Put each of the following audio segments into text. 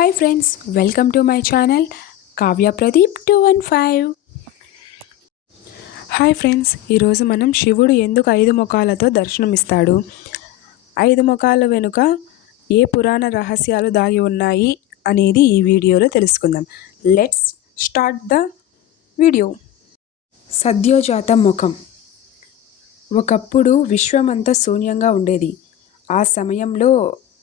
Hi friends, welcome to my channel Kavya Pradeep 215. Hi friends, ఈరోజు మనం శివుడు ఎందుకు 5 ముఖాలతో దర్శనమిస్తాడు, 5 ముఖాల వెనుక ఏ పురాణ రహస్యాలు దాగి ఉన్నాయి అనేది ఈ వీడియోలో తెలుసుకుందాం. Let's start the video. Sadyojata ముఖం. ఒకప్పుడు విశ్వమంతా శూన్యంగా ఉండేది. ఆ సమయంలో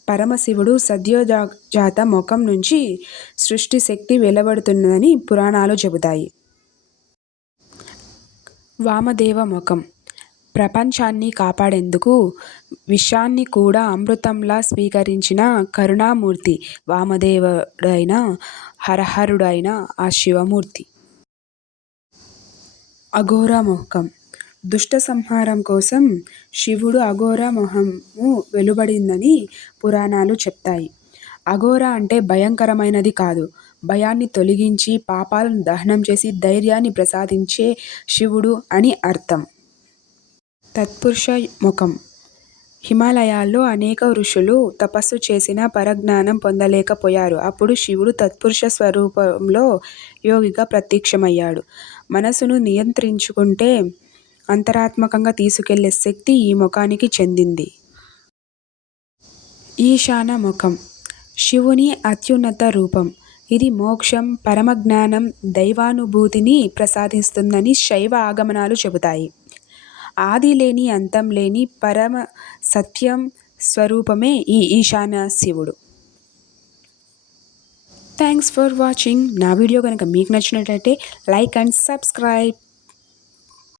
పరమశివుడు సద్యోజాత ముఖం నుంచి సృష్టి శక్తి వెలువడుతున్నదని పురాణాలు చెబుతాయి. వామదేవ ముఖం. ప్రపంచాన్ని కాపాడేందుకు విషాన్ని కూడా అమృతంలా స్వీకరించిన కరుణామూర్తి వామదేవుడైన హరహరుడైన ఆ శివమూర్తి. అఘోర ముఖం. దుష్ట సంహారం కోసం శివుడు అఘోర మొహము వెలువడిందని పురాణాలు చెప్తాయి. అఘోర అంటే భయంకరమైనది కాదు, భయాన్ని తొలగించి పాపాలను దహనం చేసి ధైర్యాన్ని ప్రసాదించే శివుడు అని అర్థం. తత్పురుష ముఖం. హిమాలయాల్లో అనేక ఋషులు తపస్సు చేసిన పరజ్ఞానం పొందలేకపోయారు. అప్పుడు శివుడు తత్పురుష స్వరూపంలో యోగిగా ప్రత్యక్షమయ్యాడు. మనసును నియంత్రించుకుంటే అంతరాత్మకంగా తీసుకెళ్లే శక్తి ఈ ముఖానికి చెందింది. ఈశాన ముఖం. శివుని అత్యున్నత రూపం. ఇది మోక్షం, పరమజ్ఞానం, దైవానుభూతిని ప్రసాదిస్తుందని శైవ ఆగమనాలు చెబుతాయి. ఆది లేని అంతం లేని పరమ సత్యం స్వరూపమే ఈ ఈశాన శివుడు. Thanks for watching. నా వీడియో కనుక మీకు నచ్చినట్లయితే లైక్ అండ్ సబ్స్క్రైబ్.